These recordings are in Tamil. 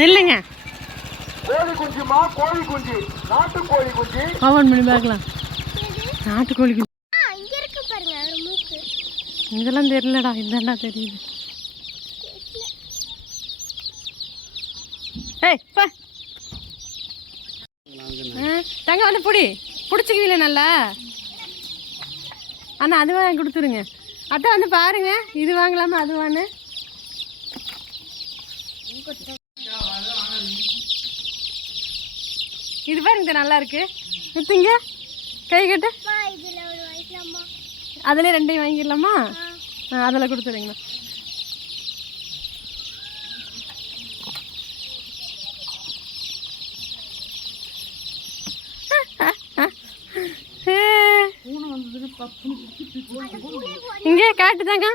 நில்லுங்க. கோழி குஞ்சுமா, கோழி குஞ்சு, நாட்டு கோழி குஞ்சு. ஓபன் பண்ணி பார்க்கலாம். நாட்டு கோழி குஞ்சு இங்க இருக்கு பாருங்க, ஒரு மூக்கு. இதெல்லாம் தெரியலடா, இதாண்டா தெரியுது. ஏய் பா. தங்க வந்து பிடிச்சிக்குவீல நல்லா. அண்ணா அது வாங்கி கொடுத்துருங்க. அத்தை வந்து பாருங்க, இது வாங்கலாமா அது வாங்க. இது பாருங்க, நல்லா இருக்கு. வித்துங்க கை கட்டு. அதுல ரெண்டையும் வாங்கிடலாமா? அதில் கொடுத்துருங்கண்ணா. இங்கே காட்டுதாங்க.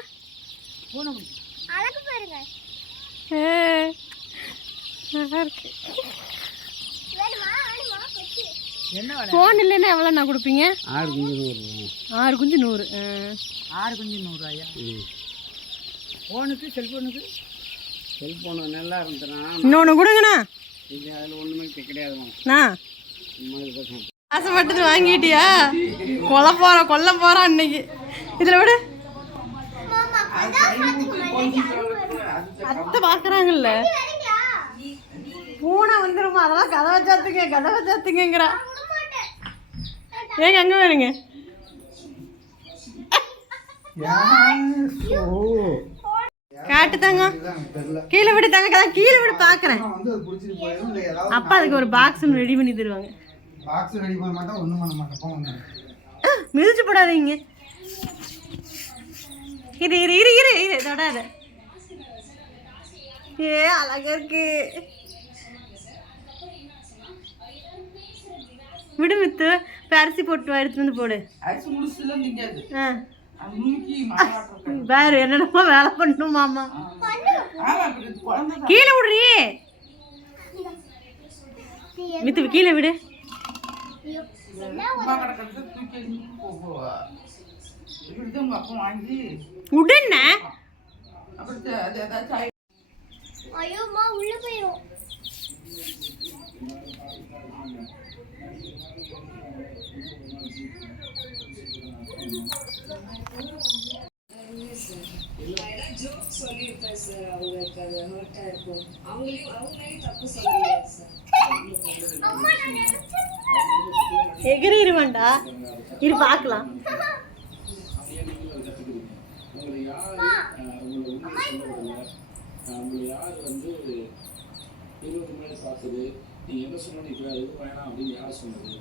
ஃபோன் இல்லைன்னா எவ்வளோ நான் கொடுப்பீங்க? 6 குஞ்சு 100. 6 குஞ்சு 100. 6 குஞ்சு 100 ஐயா. ஃபோனுக்கு செல்ஃபோனு நல்லா இருந்துச்சுன்னா இன்னொன்று கொடுங்கண்ணா. இது அதில் ஒன்றுமே கிடையாதுமா. ஆசைப்பட்டது வாங்கிட்டியா? கொல்ல போகிறான் அன்னைக்கு. இதில் விடு. அத்தை பார்க்குறாங்கல்ல. பூனை வந்துருமா? அதெல்லாம் கதவை சாத்துங்கிறா. ஏங்க அங்கே வருங்க. காட்டுதாங்க. கீழே விடு தாங்க, கீழே விடு பார்க்குறேன். அப்பா அதுக்கு ஒரு பாக்ஸ் ரெடி பண்ணி தருவாங்க. மிதிச்சு போடாதீங்க. இரு தொடாத. அழகா இருக்கு. விடு மித்து. அரிசி போட்டு எடுத்து வந்து போடு. வேறு என்னென்னமோ வேலை பண்ணணும் மாமா. கீழே விடுறியே மித்து, கீழே விடு. உடனே ஐயோமா உள்ள போயிரும். எகிரிடுவான்டா. இரு பார்க்கலாம். யார் வந்து 20 பார்த்தது நீங்க என்ன சொன்னீங்க, வேணாம் அப்படின்னு யார் சொன்னது?